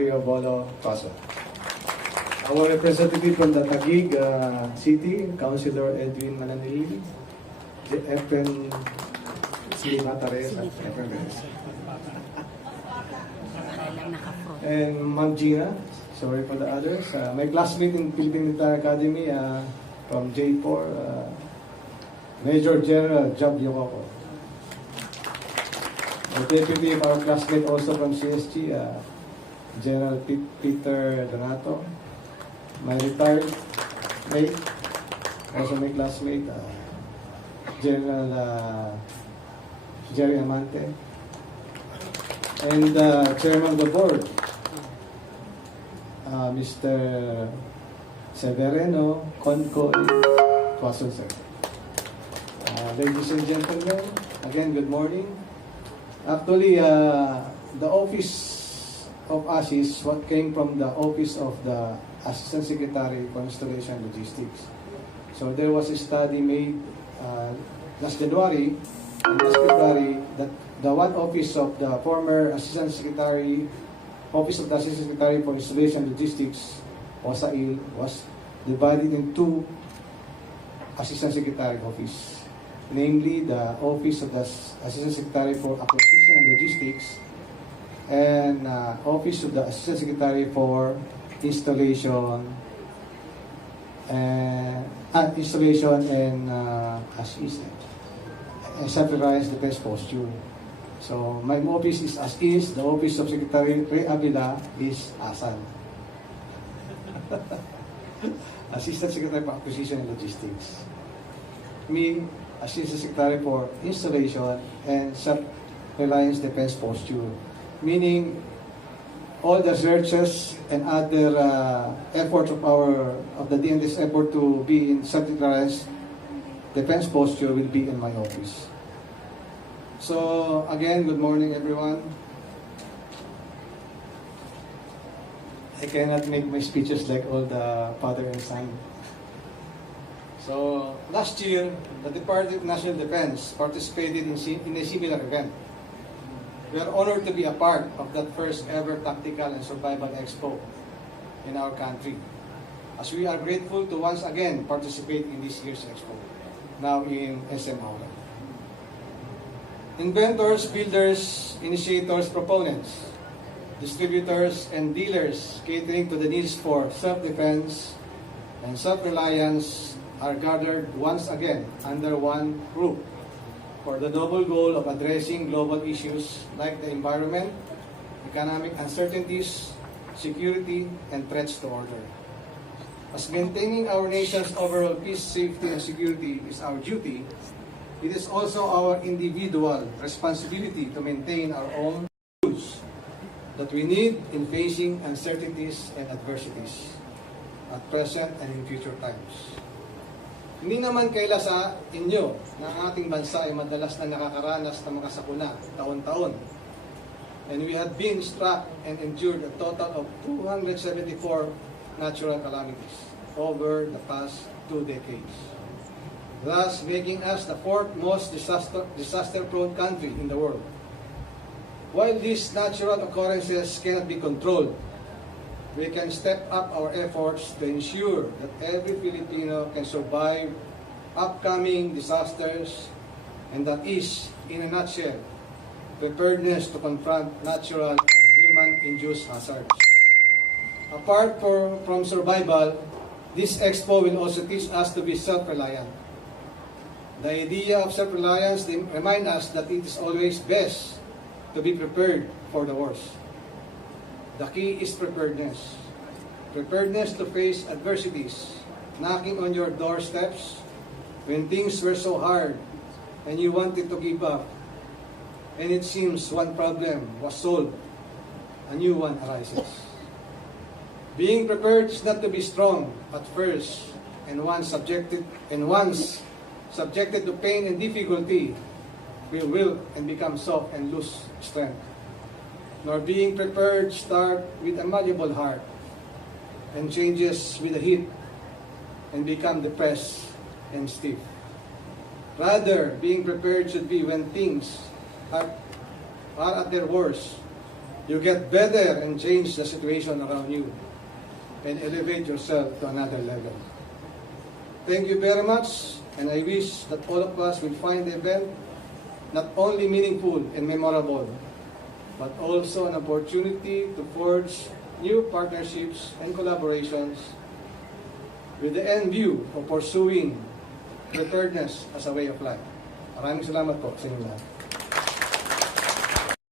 Secretary of Bolo Paso. Our representative from the Taguig City, Councilor Edwin Mananili, the FN and Ma'am Gina, sorry for the others. My classmate in Philippine Military Academy from J4, Major General Job Yokoko. The deputy of our classmate also from CSG, General Peter Donato. My retired mate, also my classmate, General Jerry Amante. And Chairman of the Board, Mr. Severino Concoy Tuason, sir. Ladies and gentlemen, again, good morning. Actually, the office of ASIS what came from the office of the Assistant Secretary for Installation and Logistics. So there was a study made last January and last February that the one office of the former Assistant Secretary, Office of the Assistant Secretary for Installation and Logistics, OSAIL, was divided in two Assistant Secretary office. Namely, the Office of the Assistant Secretary for Acquisition and Logistics and Office of the Assistant Secretary for Installation and Self-Reliance Defense Posture. So my office is as is, the Office of Secretary Ray Avila is ASAN. Assistant Secretary for Acquisition and Logistics. Me, Assistant Secretary for Installation and Self-Reliance Defense Posture. Meaning, all the searches and other efforts of the DND's effort to be in self-reliance defense posture will be in my office. So, again, good morning everyone. I cannot make my speeches like all the father and son. So, last year, the Department of National Defense participated in a similar event. We are honored to be a part of that first ever Tactical and Survival Expo in our country, as we are grateful to once again participate in this year's Expo, now in SM Aula. Inventors, builders, initiators, proponents, distributors, and dealers catering to the needs for self-defense and self-reliance are gathered once again under one roof for the noble goal of addressing global issues like the environment, economic uncertainties, security, and threats to order. As maintaining our nation's overall peace, safety, and security is our duty, it is also our individual responsibility to maintain our own tools that we need in facing uncertainties and adversities at present and in future times. Hindi naman kaila sa inyo na ang ating bansa ay madalas na nakakaranas ng mga sakuna taon-taon. And we have been struck and endured a total of 274 natural calamities over the past 2 decades. Thus making us the fourth most disaster-prone country in the world. While these natural occurrences cannot be controlled, we can step up our efforts to ensure that every Filipino can survive upcoming disasters, and that is, in a nutshell, preparedness to confront natural and human-induced hazards. Apart from survival, this expo will also teach us to be self-reliant. The idea of self-reliance reminds us that it is always best to be prepared for the worst. The key is preparedness. Preparedness to face adversities, knocking on your doorsteps when things were so hard and you wanted to give up. And it seems one problem was solved, a new one arises. Being prepared is not to be strong at first, and once subjected to pain and difficulty, we will and become soft and lose strength. Nor being prepared start with a malleable heart and changes with the heat and become depressed and stiff. Rather, being prepared should be when things are at their worst. you get better and change the situation around you and elevate yourself to another level. Thank you very much, and I wish that all of us will find the event not only meaningful and memorable, but also an opportunity to forge new partnerships and collaborations with the end view of pursuing preparedness as a way of life. Maraming salamat po sa inyo lahat.